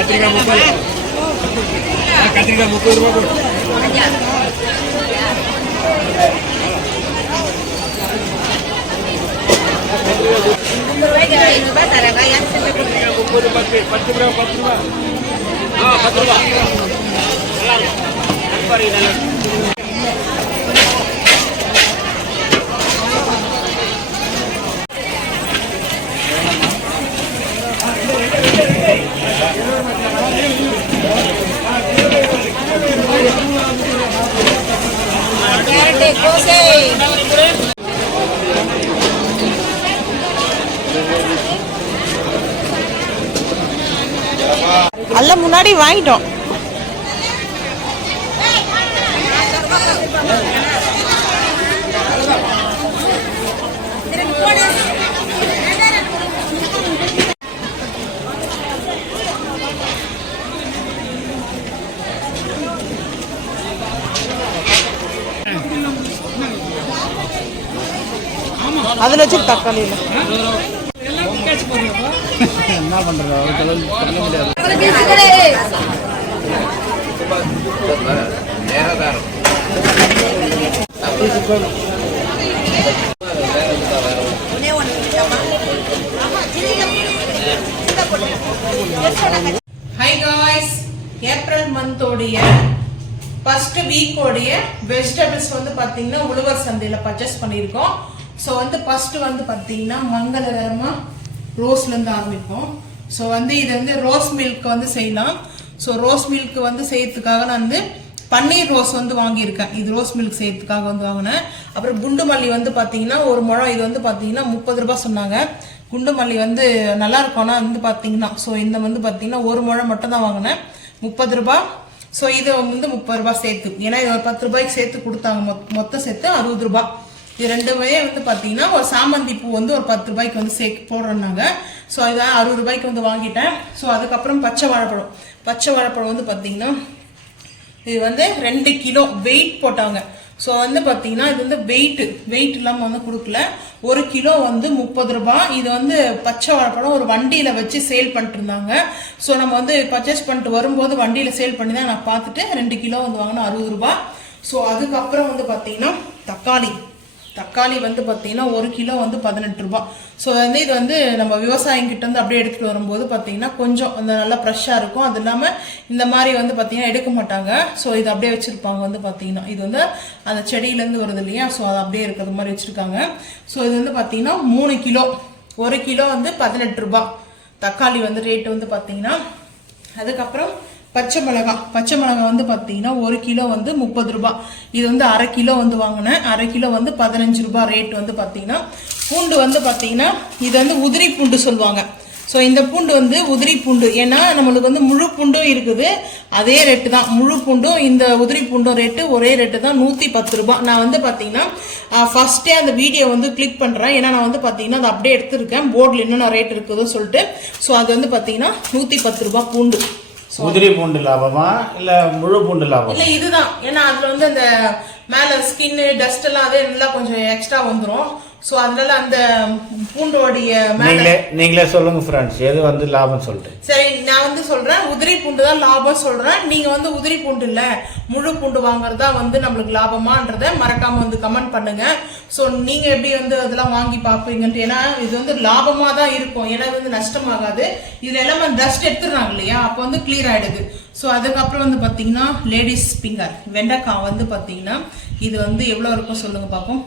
கத்திரிக்காய் 30. கத்திரிக்காய் 30 ரூபா போடு. அல்ல முன்னாடி வாங்கிட்டோம். அதுல வச்சு தக்காளி இல்லை என்ன பண்றது Hi guys, April month ஓடிய first week ஓடிய vegetables வந்து பாத்தீங்கன்னா உழவர் சந்தையில பர்ச்சேஸ் பண்ணியிருக்கோம். ஸோ வந்து ஃபர்ஸ்ட் வந்து பாத்தீங்கன்னா மங்களகரமா ரோஸ்ல இருந்து ஆரம்பிப்போம். ஸோ வந்து இது வந்து ரோஸ் மில்க் வந்து செய்யலாம். ஸோ ரோஸ் மில்க் வந்து செய்யறதுக்காக நான் வந்து பன்னீர் ரோஸ் வந்து வாங்கியிருக்கேன். இது ரோஸ் மில்க் செய்யறதுக்காக வந்து வாங்கினேன். அப்புறம் குண்டு மல்லி வந்து பாத்தீங்கன்னா ஒரு முழம் இது வந்து பாத்தீங்கன்னா 30 ரூபாய் சொன்னாங்க. குண்டு மல்லி வந்து நல்லா இருக்கும்னா வந்து பாத்தீங்கன்னா ஸோ இந்த வந்து பாத்தீங்கன்னா ஒரு முழம் மட்டும் தான் வாங்கினேன் 30 ரூபாய். ஸோ இது வந்து 30 ரூபாய் சேர்த்து, ஏன்னா இது ஒரு 10 ரூபாய்க்கு சேர்த்து கொடுத்தாங்க. மொத்தம் சேர்த்து 60 ரூபாய். இது ரெண்டுமே வந்து பாத்தீங்கன்னா ஒரு சாமந்தி பூ வந்து ஒரு 10 ரூபாய்க்கு வந்து சேர்த்து போடுறாங்க. ஸோ இதான் 60 ரூபாய்க்கு வந்து வாங்கிட்டேன். ஸோ அதுக்கப்புறம் பச்சை வாழைப்பழம் வந்து பாத்தீங்கன்னா இது வந்து 2 கிலோ வெயிட் போட்டாங்க. ஸோ வந்து பாத்தீங்கன்னா இது வந்து வெயிட் இல்லாம வந்து கொடுக்கல. 1 கிலோ வந்து 30 ரூபாய். இது வந்து பச்சை வாழைப்பழம் ஒரு வண்டியில வச்சு சேல் பண்ணிட்டு இருந்தாங்க. ஸோ நம்ம வந்து பர்ச்சேஸ் பண்ணிட்டு வரும்போது வண்டியில சேல் பண்ணி தான் நான் பார்த்துட்டு 2 கிலோ வந்து வாங்கினா 60 ரூபாய். ஸோ அதுக்கப்புறம் வந்து பாத்தீங்கன்னா தக்காளி வந்து பாத்தீங்கன்னா 1 கிலோ வந்து 18 ரூபாய். ஸோ வந்து இது வந்து நம்ம விவசாயிங்கிட்ட இருந்து அப்படியே எடுத்துட்டு வரும்போது பாத்தீங்கன்னா கொஞ்சம் அந்த நல்லா ஃப்ரெஷ்ஷா இருக்கும். அது இல்லாம இந்த மாதிரி வந்து பாத்தீங்கன்னா எடுக்க மாட்டாங்க. ஸோ இது அப்படியே வச்சிருப்பாங்க. வந்து பாத்தீங்கன்னா இது வந்து அந்த செடியில இருந்து வருது இல்லையா, ஸோ அது அப்படியே இருக்கிறது மாதிரி வச்சிருக்காங்க. ஸோ இது வந்து பாத்தீங்கன்னா 3 கிலோ 1 கிலோ வந்து 18 ரூபாய் தக்காளி வந்து ரேட் வந்து பாத்தீங்கன்னா. அதுக்கப்புறம் பச்சை மிளகாய் வந்து பாத்தீங்கன்னா 1 கிலோ வந்து 30 ரூபாய். இது வந்து 1/2 கிலோ வந்து வாங்கினேன். 1/2 கிலோ வந்து 15 ரூபாய் ரேட் வந்து பாத்தீங்கன்னா. பூண்டு வந்து பாத்தீங்கன்னா இது வந்து உதிரி பூண்டு சொல்லுவாங்க. ஸோ இந்த பூண்டு வந்து உதிரி பூண்டு, ஏன்னா நம்மளுக்கு வந்து முழு பூண்டும் இருக்குது அதே ரேட்டு தான். முழு பூண்டும் இந்த உதிரி பூண்டும் ரேட்டு ஒரே ரேட்டு தான் 110 ரூபாய். நான் வந்து பாத்தீங்கன்னா ஃபர்ஸ்டே அந்த வீடியோ வந்து கிளிக் பண்றேன். ஏன்னா நான் வந்து பாத்தீங்கன்னா அதை அப்படியே எடுத்திருக்கேன் போர்டில் என்னென்ன ரேட் இருக்குதோ சொல்லிட்டு. ஸோ அது வந்து பாத்தீங்கன்னா 110 ரூபாய் பூண்டு. உதிரி பூண்டு லாபமா இல்ல முழு பூண்டு லாபம்? இல்ல இதுதான், ஏன்னா அதுல வந்து அந்த மேல ஸ்கின் டஸ்ட் எல்லாம் அதே எல்லாம் கொஞ்சம் எக்ஸ்ட்ரா வந்துரும். சோ அதனால அந்த பூண்டோடைய நீங்களே சொல்லுங்க ஃப்ரெண்ட்ஸ், எது வந்து லாபம் சொல்லிட்டு. சரி, நான் வந்து சொல்றேன் உதிரி பூண்டு தான் லாபம் சொல்றேன். நீங்க வந்து உதிரி பூண்டு இல்ல முழு பூண்டு வாங்குறதா வந்து நம்மளுக்கு லாபமான்றத மறக்காம வந்து கமெண்ட் பண்ணுங்க. சோ நீங்க எப்படி வந்து அதெல்லாம் வாங்கி பாப்பீங்கன்ட்டு, ஏன்னா இது வந்து லாபமா தான் இருக்கும். ஏன்னா இது வந்து நஷ்டமாகாது. இதுல எல்லாம் டஸ்ட் எடுத்துறாங்க இல்லையா, அப்ப வந்து கிளியர் ஆயிடுது. ஸோ அதுக்கப்புறம் வந்து பாத்தீங்கன்னா லேடிஸ் ஃபிங்கர் வெண்டைக்காய் வந்து பாத்தீங்கன்னா இது வந்து எவ்வளவு இருக்கும் சொல்லுங்க பாப்போம்.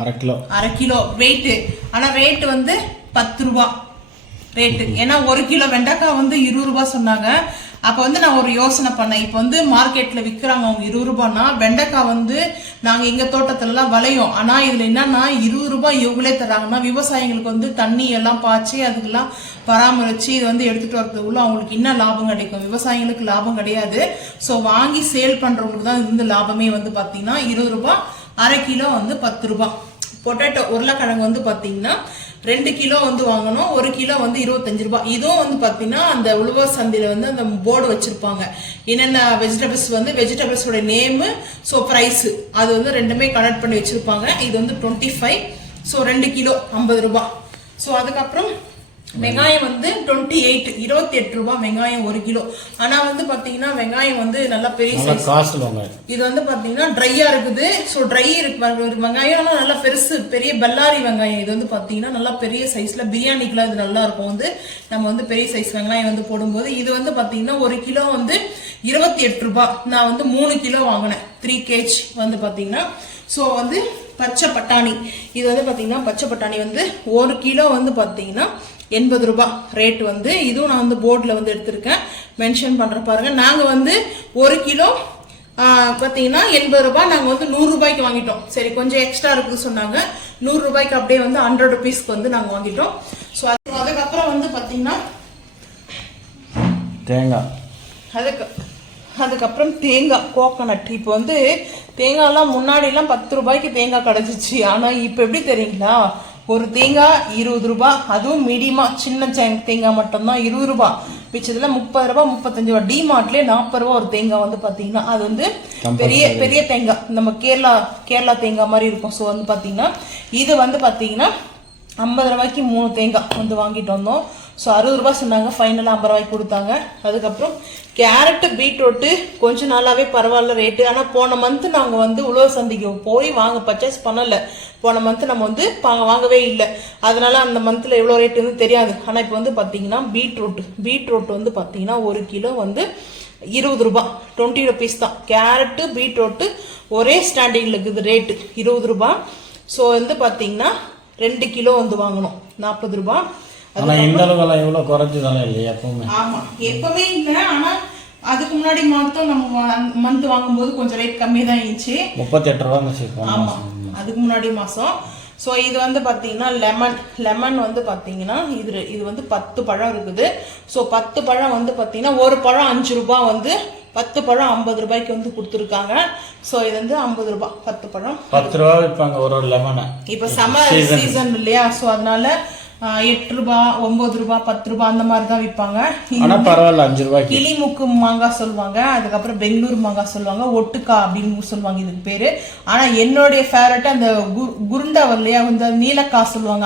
1/2 கிலோ வெயிட். ஆனா ரேட் வந்து 10 ரூபாய் ரேட்டு. ஏன்னா 1 கிலோ வெண்டைக்காய் வந்து 20 ரூபாய் சொன்னாங்க. அப்ப வந்து நான் ஒரு யோசனை பண்ணேன். இப்ப வந்து மார்க்கெட்ல விற்கிறாங்க அவங்க 20 ரூபாய்னா, வெண்டைக்காய் வந்து நாங்க எங்க தோட்டத்துல எல்லாம் விளையும். ஆனா இதுல என்னன்னா 20 ரூபாய் இவங்களே தராங்கன்னா விவசாயிகளுக்கு வந்து தண்ணி எல்லாம் பாய்ச்சி அதுக்கெல்லாம் பராமரிச்சு இது வந்து எடுத்துட்டு வரதுக்குள்ள அவங்களுக்கு என்ன லாபம் கிடைக்கும்? விவசாயிகளுக்கு லாபம் கிடையாது. சோ வாங்கி சேல் பண்றவங்களுக்கு தான் இந்த லாபமே வந்து பாத்தீங்கன்னா 20 ரூபாய். 1/2 கிலோ வந்து 10 ரூபாய். பொட்டேட்டோ உருளைக்கிழங்கு வந்து பாத்தீங்கன்னா 2 கிலோ வந்து வாங்கணும். 1 கிலோ வந்து 25 ரூபாய். இதுவும் வந்து பாத்தீங்கன்னா அந்த உழவர் சந்தையில வந்து அந்த போர்டு வச்சிருப்பாங்க. என்னென்ன வெஜிடபிள்ஸோட நேம், சோ பிரைஸ் அது வந்து ரெண்டுமே கனெக்ட் பண்ணி வச்சிருப்பாங்க. இது வந்து 25. சோ 2 கிலோ 50 ரூபாய். சோ அதுக்கப்புறம் வெங்காயம் வந்து 28 ரூபாய் வெங்காயம் 1 கிலோ. ஆனா வந்து பாத்தீங்கன்னா வெங்காயம் வந்து நல்லா பெரிய சைஸ். இது வந்து பாத்தீங்கன்னா ட்ரையா இருக்குது. சோ ட்ரை இருக்கு வெங்காயம், ஆனா நல்லா பெருசு பெரிய பெல்லாரி வெங்காயம். இது வந்து பாத்தீங்கன்னா நல்லா பெரிய சைஸ்ல பிரியாணிக்குலாம் இது நல்லா இருக்கும். வந்து நம்ம வந்து பெரிய சைஸ் வெங்காயம் வந்து போடும்போது இது வந்து பாத்தீங்கன்னா 1 கிலோ வந்து 28 ரூபாய். நான் வந்து 3 கிலோ வாங்கினேன், 3 kg வந்து பாத்தீங்கன்னா. சோ வந்து பச்சை பட்டாணி, இது வந்து பாத்தீங்கன்னா பச்சை பட்டாணி வந்து 1 கிலோ வந்து பாத்தீங்கன்னா 80 ரூபாய் ரேட் வந்து. இதுவும் நான் வந்து போர்டில் வந்து எடுத்திருக்கேன், மென்ஷன் பண்ற பாருங்க. நாங்க வந்து 1 கிலோ பாத்தீங்கன்னா 80 ரூபாய், நாங்க வந்து 100 ரூபாய்க்கு வாங்கிட்டோம். சரி கொஞ்சம் எக்ஸ்ட்ரா இருக்குன்னு சொன்னாங்க, 100 ரூபாய்க்கு அப்படியே வந்து 100 ருபீஸ்க்கு வந்து நாங்க வாங்கிட்டோம். ஸோ அதுக்கப்புறம் வந்து பாத்தீங்கன்னா தேங்காய், அதுக்கப்புறம் தேங்காய், கோகோனட். இப்போ வந்து தேங்காய்லாம் முன்னாடிலாம் 10 ரூபாய்க்கு தேங்காய் கிடைச்சிச்சு. ஆனா இப்போ எப்படி தெரியுங்களா, ஒரு தேங்காய் 20 ரூபாய், அதுவும் மீடியமா சின்ன தேங்காய் மட்டும்தான் 20 ரூபாய், மிச்சதுல 30 ரூபாய் 35 ரூபாய். டிமார்ட்லயே 40 ரூபாய் ஒரு தேங்காய் வந்து பாத்தீங்கன்னா அது வந்து பெரிய பெரிய தேங்காய், நம்ம கேரளா தேங்காய் மாதிரி இருக்கும். ஸோ வந்து பாத்தீங்கன்னா இது வந்து பாத்தீங்கன்னா 50 ரூபாய்க்கு 3 தேங்காய் வந்து வாங்கிட்டு வந்தோம். ஸோ 60 ரூபாய் சொன்னாங்க, ஃபைனலாக 50 ரூபாய்க்கு கொடுத்தாங்க. அதுக்கப்புறம் கேரட்டு பீட்ரூட்டு கொஞ்ச நாளாவே பரவாயில்ல ரேட்டு. ஆனால் போன மந்த் நாங்கள் வந்து உழவர் சந்தைக்கு போய் பர்ச்சேஸ் பண்ணலை. போன மந்த் நம்ம வந்து வாங்கவே இல்லை, அதனால அந்த மந்த்ல எவ்வளோ ரேட்டு வந்து தெரியாது. ஆனால் இப்போ வந்து பார்த்தீங்கன்னா பீட்ரூட் வந்து பார்த்தீங்கன்னா 1 கிலோ வந்து 20 ரூபாய், 20 ருபீஸ் தான். கேரட்டு பீட்ரூட்டு ஒரே ஸ்டாண்டிங்ல இருக்குது ரேட்டு 20 ரூபாய். ஸோ வந்து பார்த்தீங்கன்னா 2 கிலோ வந்து வாங்கணும் 40 ரூபாய். ஆனா இந்த அளவுல இவ்வளவு குறைஞ்சதால இல்லையா எப்பவுமே? ஆமா எப்பவுமே இல்ல, ஆனா அதுக்கு முன்னாடி மாத்தம் நம்ம மந்த் வாங்கும்போது கொஞ்சம் ரேட் கம்மி தான் இருந்துச்சு, 38 ரூபாய். ஆமா அதுக்கு முன்னாடி மாசம். ஸோ இது வந்து பாத்தீங்கன்னா லெமன் வந்து பாத்தீங்கன்னா இது வந்து 10 பழம் இருக்குது. ஸோ 10 பழம் வந்து பாத்தீங்கன்னா ஒரு பழம் 5 ரூபாய் வந்து 10 பழம் 50 ரூபாய்க்கு வந்து கொடுத்துருக்காங்க. ஸோ இது வந்து 50 ரூபாய் 10 பழம் 10 ரூபாய் விற்பாங்க ஒரு லெமனை. இப்போ சம்மர் சீசன் இல்லையா, ஸோ அதனால 8 ரூபாய் 9 ரூபாய் 10 ரூபாய் அந்த மாதிரி தான் விற்பாங்க. பரவாயில்ல 5 ரூபாய். கிளிமுக்கு மாங்காய் சொல்லுவாங்க, அதுக்கப்புறம் பெங்களூர் மாங்காய் சொல்லுவாங்க, ஒட்டுக்கா அப்படின்னு சொல்லுவாங்க இதுக்கு பேரு. ஆனா என்னுடைய ஃபேவரட் அந்த குருண்டா வரலையா, இந்த நீலக்காய் சொல்லுவாங்க,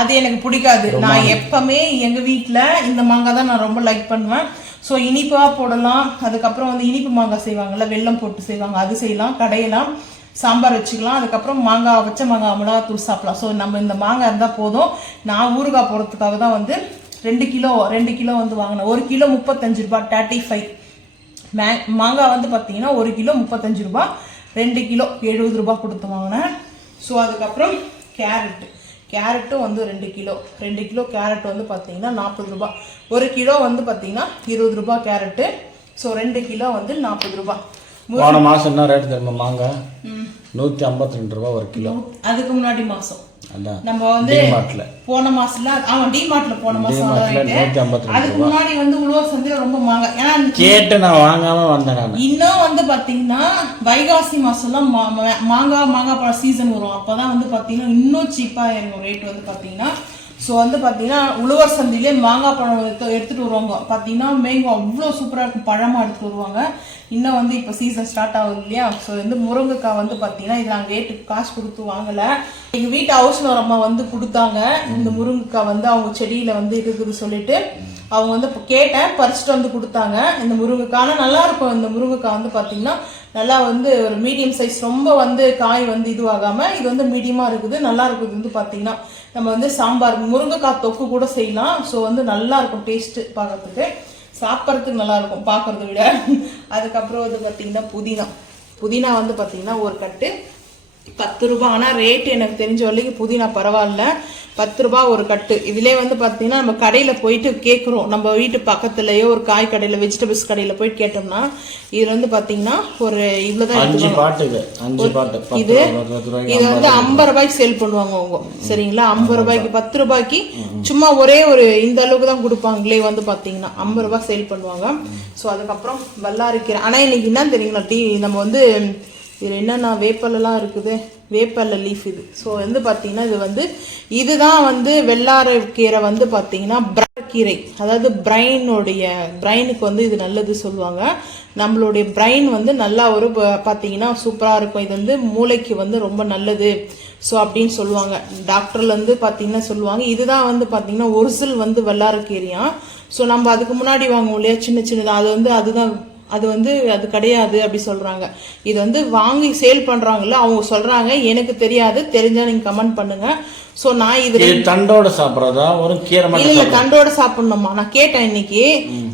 அது எனக்கு பிடிக்காது. நான் எப்பவுமே எங்க வீட்டுல இந்த மாங்காய் தான் நான் ரொம்ப லைக் பண்ணுவேன். ஸோ இனிப்பா போடலாம், அதுக்கப்புறம் வந்து இனிப்பு மாங்காய் செய்வாங்கல்ல, வெல்லம் போட்டு செய்வாங்க, அது செய்யலாம், கடையெல்லாம் சாம்பார் வச்சுக்கலாம். அதுக்கப்புறம் மாங்காய் வச்ச மாங்காய் மிளகாத்தூள் சாப்பிடலாம். ஸோ நம்ம இந்த மாங்காய் இருந்தால் போதும். நான் ஊறுகாய் போடுறதுக்காக தான் வந்து 2 கிலோ வந்து வாங்கினேன். 1 கிலோ 35 ரூபாய் 35. மாங்காய் வந்து பார்த்தீங்கன்னா 1 கிலோ 35 ரூபாய், 2 கிலோ 70 ரூபாய் கொடுத்து வாங்கினேன். ஸோ அதுக்கப்புறம் கேரட்டும் வந்து 2 கிலோ கேரட் வந்து பார்த்தீங்கன்னா 40 ரூபாய். 1 கிலோ வந்து பார்த்தீங்கன்னா 20 ரூபாய் கேரட்டு. ஸோ 2 கிலோ வந்து 40 ரூபாய். போன மாசம் என்ன ரேட் தெரியுமா மாங்காய்? 152 ரூபாய் 1 கிலோ. அதுக்கு முன்னாடி மாசம் நம்ம வந்து போன மாசத்துல டிமார்ட்ல போன மாசம் அதுக்கு முன்னாடி வந்து உழவர் சந்தையில ரொம்ப மாங்காய், ஏன்னா கேட்டு நான் வாங்காம வந்தேன். இன்னும் வந்து பாத்தீங்கன்னா வைகாசி மாசம்லாம் மாங்காய் பழ சீசன் வரும், அப்பதான் வந்து பாத்தீங்கன்னா இன்னும் சீப்பா இருக்கும் ரேட் வந்து பாத்தீங்கன்னா. ஸோ வந்து பார்த்தீங்கன்னா உழவர் சந்தையிலே மாங்காய் பழம் எடுத்துகிட்டு வருவாங்க. பார்த்தீங்கன்னா மேங்கோ அவ்வளோ சூப்பராக இருக்கும், பழமாக எடுத்துகிட்டு வருவாங்க. இன்னும் வந்து இப்போ சீசன் ஸ்டார்ட் ஆகுது இல்லையா. ஸோ வந்து முருங்கைக்காய் வந்து பார்த்தீங்கன்னா இது நாங்கள் ரேட்டுக்கு காசு கொடுத்து வாங்கலை, எங்கள் வீட்டு ஹவுஸ் ஓனரம்மா வந்து கொடுத்தாங்க. இந்த முருங்கைக்காய் வந்து அவங்க செடியில் வந்து இருக்குது சொல்லிட்டு அவங்க வந்து கேட்டேன், பறிச்சுட்டு வந்து கொடுத்தாங்க. இந்த முருங்கைக்காய் நல்லா இருக்கும். இந்த முருங்கைக்காய் வந்து பார்த்தீங்கன்னா நல்லா வந்து ஒரு மீடியம் சைஸ், ரொம்ப வந்து காய் வந்து இதுவாகாம இது வந்து மீடியமாக இருக்குது, நல்லா இருக்குது. வந்து பார்த்தீங்கன்னா நம்ம வந்து சாம்பார் முருங்கைக்காய் தொக்கு கூட செய்யலாம். ஸோ வந்து நல்லா இருக்கும் டேஸ்ட்டு, பார்க்கறதுக்கு சாப்பிட்றதுக்கு நல்லா இருக்கும் பார்க்கறத விட. அதுக்கப்புறம் வந்து பார்த்தீங்கன்னா புதினா வந்து பார்த்தீங்கன்னா ஒரு கட்டு 10 ரூபாய். ஆனால் ரேட் எனக்கு தெரிஞ்ச வரைக்கும் புதினா பரவாயில்ல, 10 ரூபாய் ஒரு கட்டு. இதுலேயே வந்து பார்த்தீங்கன்னா நம்ம கடையில் போயிட்டு கேட்குறோம், நம்ம வீட்டு பக்கத்துலேயோ ஒரு காய் கடையில் வெஜிடபிள்ஸ் கடையில் போயிட்டு கேட்டோம்னா இதில் வந்து பார்த்தீங்கன்னா ஒரு இவ்வளோதான் இது வந்து 50 ரூபாய்க்கு சேல் பண்ணுவாங்க அவங்க. சரிங்களா, 50 ரூபாய்க்கு 10 ரூபாய்க்கு சும்மா ஒரே ஒரு இந்த அளவுக்கு தான் கொடுப்பாங்களே வந்து பார்த்தீங்கன்னா 50 ரூபாய் சேல் பண்ணுவாங்க. ஸோ அதுக்கப்புறம் வல்லாரிக்கீரை. ஆனால் இன்னைக்கு என்ன தெரியுங்களா, நம்ம வந்து இதில் என்னென்ன வேப்பலெல்லாம் இருக்குது, வேப்பல லீஃப் இது. ஸோ வந்து பார்த்தீங்கன்னா இதுதான் வந்து வெள்ளாரக்கீரை வந்து பார்த்தீங்கன்னா கீரை, அதாவது பிரைனுக்கு வந்து இது நல்லது சொல்லுவாங்க. நம்மளுடைய பிரைன் வந்து நல்லா ஒரு பார்த்தீங்கன்னா சூப்பராக இருக்கும். இது வந்து மூளைக்கு வந்து ரொம்ப நல்லது ஸோ அப்படின்னு சொல்லுவாங்க. டாக்டர்லேருந்து பார்த்தீங்கன்னா சொல்லுவாங்க இதுதான் வந்து பார்த்தீங்கன்னா ஒரிஜினல் வந்து வல்லாரக்கீரையா. ஸோ நம்ம அதுக்கு முன்னாடி வாங்குவோம் இல்லையா சின்ன சின்னதாக, அது கிடையாது அப்படி சொல்றாங்க. இது வந்து வாங்கி சேல் பண்றாங்கல்ல அவங்க சொல்றாங்க, எனக்கு தெரியாது, தெரிஞ்சா நீங்க கமெண்ட் பண்ணுங்க. சோ நான் இது தண்டோட சாப்பிடுறதா ஒரு கீரை மட்டும் இல்ல தண்டோட சாப்பிடணுமா? நான் கேட்டேன் இன்னைக்கு,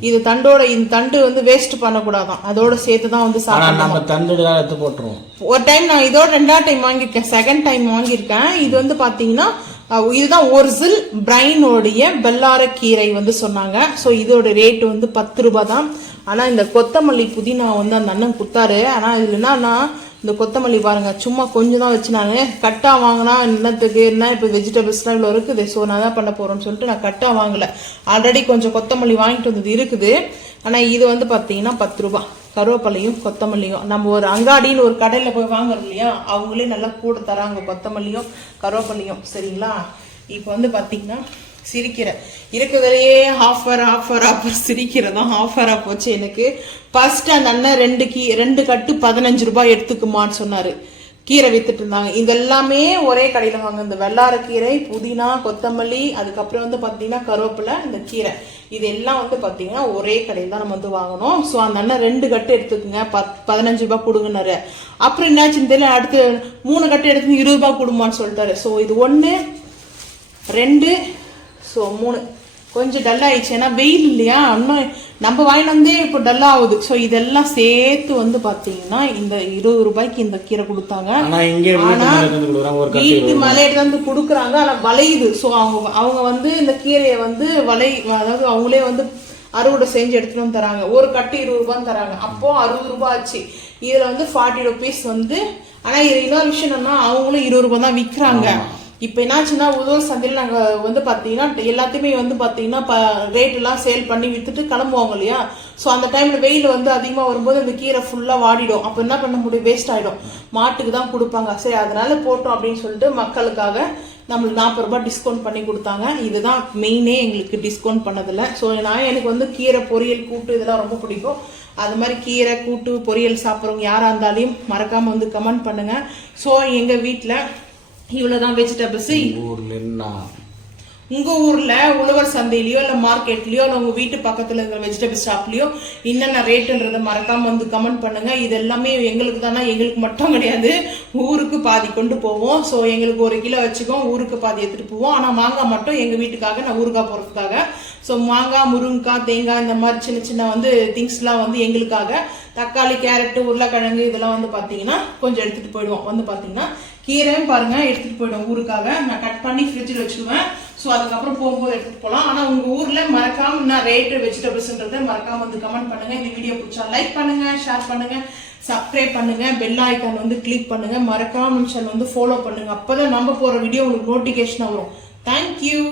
இது தண்டோட, இந்த தண்டு வந்து வேஸ்ட் பண்ணக்கூடாதான், அதோட சேர்த்து தான் வந்து சாப்பிடணும். நம்ம தண்டு தான் எடுத்து போட்டுருவோம். ஒரு டைம் நான் இதோட 2வது டைம் வாங்கியிருக்கேன், 2nd டைம் வாங்கியிருக்கேன். இது வந்து பாத்தீங்கன்னா இதுதான் ஒரிஜினல் பிரைனோடைய பெல்லார கீரை வந்து சொன்னாங்க. ஸோ இதோட ரேட் வந்து 10 ரூபாய் தான். ஆனா இந்த கொத்தமல்லி புதினா வந்து அந்த அண்ணன் கொடுத்தாரு. ஆனா இதுல என்னன்னா இந்த கொத்தமல்லி பாருங்க சும்மா கொஞ்சம் தான் வச்சு நான் கட்டா வாங்கினா என்னத்துக்கு என்ன, இப்போ வெஜிடபிள்ஸ்லாம் இவ்வளோ இருக்குது. ஸோ நான் தான் பண்ண போறேன்னு சொல்லிட்டு நான் கட்டா வாங்கல. ஆல்ரெடி கொஞ்சம் கொத்தமல்லி வாங்கிட்டு வந்தது இருக்குது. ஆனா இது வந்து பாத்தீங்கன்னா 10 ரூபாய். கருவேப்பிலையும் கொத்தமல்லியும் நம்ம ஒரு அங்காடின்னு ஒரு கடையில் போய் வாங்குறோம் இல்லையா, அவங்களே நல்லா கூட தராங்க கொத்தமல்லியும் கருவேப்பிலையும். சரிங்களா? இப்போ வந்து பார்த்தீங்கன்னா சிரிக்கிற இருக்கிறதுலையே ஆஃபர் சிரிக்கிறதான் ஆஃபராக போச்சு எனக்கு. ஃபர்ஸ்ட் அந்த அண்ணன் 2 கட்டு 15 ரூபாய் எடுத்துக்குமான்னு சொன்னாரு. கீரை வித்துட்டு இருந்தாங்க. இது எல்லாமே ஒரே கடையில வாங்க. இந்த வெள்ளாரக்கீரை, புதினா, கொத்தமல்லி, அதுக்கப்புறம் வந்து பாத்தீங்கன்னா கருவேப்பிலை, இந்த கீரை, இது எல்லாம் வந்து பாத்தீங்கன்னா ஒரே கடையில் தான் நம்ம வந்து வாங்கணும். ஸோ அந்த அண்ணன் 2 கட்டு எடுத்துக்குங்க 15 ரூபாய் கொடுங்கன்னாரு. அப்புறம் என்னாச்சுன்னு தெரியல, அடுத்து 3 கட்டு எடுத்து 20 ரூபாய் கொடுமான்னு சொல்லிட்டாரு. ஸோ இது 1 2 ஸோ 3 கொஞ்சம் டல் ஆயிடுச்சு. ஏன்னா வெயில் இல்லையா, இன்னும் நம்ம வாங்கிட்டு வந்தே இப்போ டல் ஆகுது. ஸோ இதெல்லாம் சேர்த்து வந்து பாத்தீங்கன்னா இந்த 20 ரூபாய்க்கு இந்த கீரை கொடுத்தாங்க. ஆனா வீட்டு மேலே வந்து கொடுக்குறாங்க, ஆனா வளையுது. ஸோ அவங்க வந்து இந்த கீரையை வந்து அதாவது அவங்களே வந்து அறுவடை செஞ்சு எடுத்துட்டு வந்து தராங்க. ஒரு கட்டு 20 ரூபான்னு தராங்க. அப்போ 60 ரூபாய் ஆச்சு. இதுல வந்து 40 ருபீஸ் வந்து. ஆனா இது இன்னொரு விஷயம் என்னன்னா அவங்களும் 20 ரூபாய் தான் விற்கிறாங்க. இப்போ என்னாச்சுன்னா உழவர் சந்தையில் நாங்கள் வந்து பார்த்தீங்கன்னா எல்லாத்தையுமே வந்து பார்த்தீங்கன்னா ரேட் எல்லாம் சேல் பண்ணி வித்துட்டு கிளம்புவாங்க இல்லையா. ஸோ அந்த டைம்ல வெயில் வந்து அதிகமாக வரும்போது அந்த கீரை ஃபுல்லாக வாடிடும். அப்போ என்ன பண்ண முடியும், வேஸ்ட் ஆகிடும். மாட்டுக்கு தான் கொடுப்பாங்க. சரி அதனால போட்டோம் அப்படின்னு சொல்லிட்டு மக்களுக்காக நம்மளுக்கு 40 ரூபாய் டிஸ்கவுண்ட் பண்ணி கொடுத்தாங்க. இதுதான் மெயினே எங்களுக்கு டிஸ்கவுண்ட் பண்ணதில்லை. ஸோ எனக்கு வந்து கீரை பொரியல் கூட்டு இதெல்லாம் ரொம்ப பிடிக்கும். அது மாதிரி கீரை கூட்டு பொரியல் சாப்பிட்றவங்க யாராக இருந்தாலையும் மறக்காம வந்து கமெண்ட் பண்ணுங்க. ஸோ எங்கள் வீட்டில் இவ்வளவுதான் வெஜிடபிள்ஸ். உங்க ஊர்ல உழவர் சந்தையிலயோ இல்ல மார்க்கெட்லயோ இல்ல உங்க வீட்டு பக்கத்துல இருக்கிற வெஜிடபிள் ஷாப்லயோ என்னென்ன ரேட்டுன்றத மறக்காம வந்து கமெண்ட் பண்ணுங்க. இது எல்லாமே எங்களுக்கு தானே, எங்களுக்கு மட்டும் கிடையாது, ஊருக்கு பாதி கொண்டு போவோம். ஸோ எங்களுக்கு 1 கிலோ வச்சுக்கோம், ஊருக்கு பாதி எடுத்துட்டு போவோம். ஆனா மாங்காய் மட்டும் எங்க வீட்டுக்காக, நான் ஊறுகாய் போறதுக்காக. ஸோ மாங்காய், முருங்கைக்காய், தேங்காய், இந்த மாதிரி சின்ன சின்ன வந்து திங்ஸ்லாம் வந்து எங்களுக்காக. தக்காளி, கேரட்டு, உருளைக்கிழங்கு இதெல்லாம் வந்து பாத்தீங்கன்னா கொஞ்சம் எடுத்துட்டு போயிடுவோம். வந்து பாத்தீங்கன்னா கீரையும் பாருங்க எடுத்துட்டு போயிடுவோம் ஊருக்காக. நான் கட் பண்ணி ஃப்ரிட்ஜில் வச்சுக்குவேன். ஸோ அதுக்கப்புறம் போகும்போது எடுத்துட்டு போகலாம். ஆனா உங்க ஊர்ல மறக்காம என்ன ரேட்டு வெஜிடபிள்ஸ்ன்றத மறக்காம வந்து கமெண்ட் பண்ணுங்க. இந்த வீடியோ பிடிச்சா லைக் பண்ணுங்க, ஷேர் பண்ணுங்க, சப்ஸ்கிரைப் பண்ணுங்க, பெல் ஐக்கான் வந்து கிளிக் பண்ணுங்க, மறக்காம சேனல் வந்து ஃபாலோ பண்ணுங்க. அப்பதான் நம்ம போற வீடியோ உங்களுக்கு நோட்டிபிகேஷன் வரும். தேங்க்யூ.